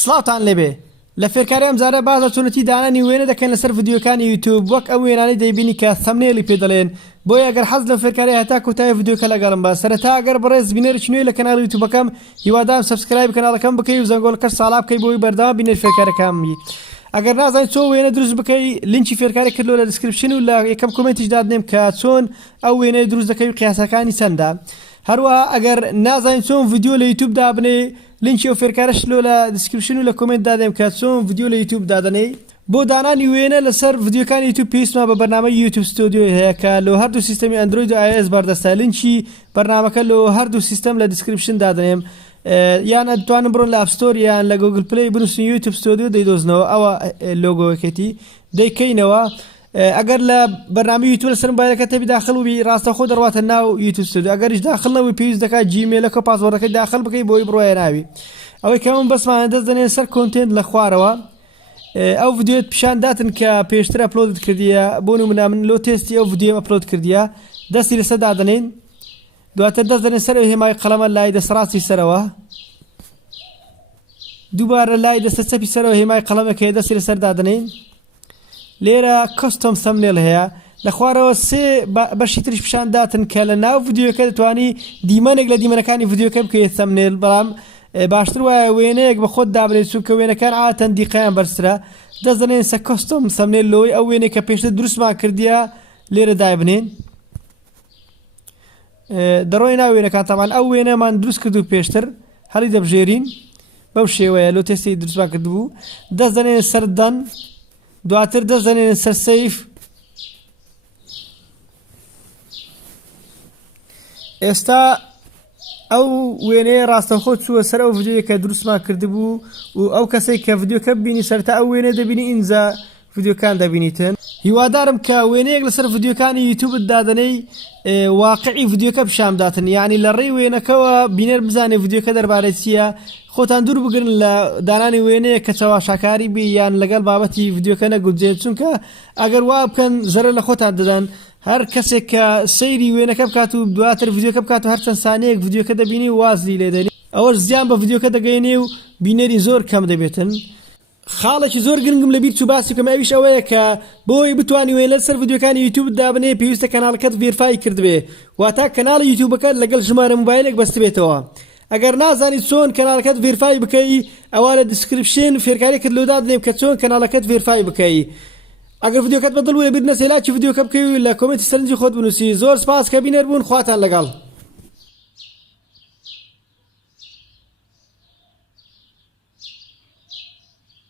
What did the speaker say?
سڵاوتان لێبێ لە فێرکاری ئەم جارە باز چۆنەتی دانانی وێنە دەکەن لەسەر ڤیدیۆکانی یوتیوب وەک ئەو وێنانەی دەیبینی کە ثەمنێلی پێ دەڵێن بۆیە ئەگەر حەز لەو فێرکاری هەتا کۆتایی ڤیدیۆکە لەگەڵم بە سەرەتا ئەگەر بەڕێز بینەرێکی نوێی لە کەناڵی یوتیوبەکەم هیوادارم سەبسکرایب کەناڵەکەم بکەی و زەنگۆڵەکەش ساڵا بکەی بۆی بەردەوام بینەر فێرکارەکەمی. ئەگەر نازانیت چۆن وێنە دروست بکەی لینکی فێرکاری کردلۆ لە دیسکریپشن و لە یەکەم کۆمنتیش دادنێم کە چۆن ئەو وێنەی دروست دەکەی و قیاسەکانی چەندە. هەروەها ئەگەر نازانیت چۆن ڤیدیۆ لە یوتیوب دابنێ لینکی ئەو فێرکارەش لە دیسکریپشن و لە کۆمنت دادێم کە چۆن ڤیدیۆ لە یوتیوب دادنێ. بۆ دانانی وێنە لەسەر ڤیدیۆکانی یوتیوب پێویستمە بە بەرنامەی یوتیوب ستودیۆ هەیە کە لە هەردوو سیستەمی ئەندروید و iOS بەردەستە. لینکی بەرنامەکە لە هەردوو سیستەم لە دیسکریپشن دادنێم، یان ئەتوانن بڕۆن لە ئاپستۆر یان لە گوگل پلی بنووسن یوتیوب ستودیۆ دەیدۆزنەوە، ئەوە لۆگۆیەکەتی دەیکەینەوە. ئەگەر لە بەرنامەی یوتیوب لەسەر مۆبایلەکەت تەبی داخل وبی ڕاستەخۆ دەڕواتە ناو یوتیوب ستودیۆ. ئەگەریش داخل نەبووی پێویست دەکات جیمێلەکە و پاسوەردەکەی داخل بکەی بۆی بڕۆیە ناوی. ئەوەی کە من بەسمانە دەست دەنێن سەر کۆنتێنت لە خوارەوە. ئەو ڤیدیۆت پیشان داتن کە پێشتر ئەپلۆدت کردیە، بۆ نمونە من لۆ تێستی ئەو ڤیدیۆم ئەپلۆد کردیە، دەستی لەسەر دادەنێن، دواتر دەست دەنێن سەر هێمای قەڵەمە لای دەسەڕاستی سەرەوە، دووبارە لای دەستە چەپی سەرەوە هێمای قەڵەمەکە دەستی لەسەر دادەنێن. لێرە کەستۆم ثەمنێل هەیە، لە خوارەوە سێ بەشی تریش پیشان داتن کە لە ناو ڤیدیۆکە دەتوانی دیمەنێک لە دیمەنەکانی ڤیدیۆکە بکەیت ثەمنێل، بەڵام باشتر وایە وێنەیەک بە خۆت دابنێت چونکە وێنەکان عادەتەن دیقەیان بەرزترە. دەست دەنێن سەر کەستۆم ثەمنێل لۆی ئەو وێنەی کە پێشتر دروستمان کردیە لێرە دایبنێن. دەڕۆی ناو وێنەکان تامان ئەو وێنەمان دروست کردو پێشتر هەڵی دەبژێرین بەو شێوەیە لۆ تێستی دروستمان کردبوو. دەست دەنێن سەر دەن، دواتر دەست دەنێن سەر سەیف. ئێستا ئەو وێنەیە ڕاستەخۆ چووە سەر ئەو ڤیدیۆیە کە دروستمان کردبوو و ئەو کەسێک کە ڤیدیۆکە ببینی سەرتا ئەو وێنە دەبینی ئینجا ڤیدیۆکان دەبینیتن. هیوادارم کە وێنەیەک لەسەر ڤیدیۆکانی یوتیوبت دادنەی واقعی ڤیدیۆکە پیشان بداتن، یعنی لە ڕێی وێنەکەوە بینەر بزانێ ڤیدیۆکە دەربارەی چییە. خۆتان دوور بگرن لە دانانی وێنەیە کە چاواشاکاری بی یان لەگەڵ بابەتی ڤیدیۆکە نەگوجێت، چونکە ئەگەر وا بکەن زەرە لە خۆتان دەدەن. هەر کەسێک کە سەیری وێنەکە بکات و دواتر ڤیدیۆکە بکات و هەر چەند سانەیەک ڤیدیۆکە دەبینی و وازی لێ دەنی، ئەوەش زیان بە ڤیدیۆکە دەگەینێ و بینەری زۆر کەم دەبێتن. خاڵێکی زۆر گرنگم لە بیر چوو باسی کەم ئەویش ئەوەیە کە بۆی بتوانی وێنە لەسەر ڤیدیۆکانی یوتیوب دابنێ پێویستە کەناڵەکەت ڤێرفای کردبێ، واتە کەناڵی یوتیوبەکەت لەگەڵ ژمارە مۆبایلێک بەست بێتەوە. ئەگەر نازانیت چۆن کەناڵەکەت ڤێرفای بکەی ئەوە لە دیسکریپشن فێرکاریەکەت لۆ دادنێم کە چۆن کەناڵەکەت ڤێرفای بکەی. ئەگەر ڤیدیۆکەت بەدڵ وێ بیر نەسێ لاکی ڤیدیۆکە بکەی و لە کۆمنتی سەرنجی خۆت بنووسی. زۆر سپاس کە بینەر بوون، خواتان لەگەڵ.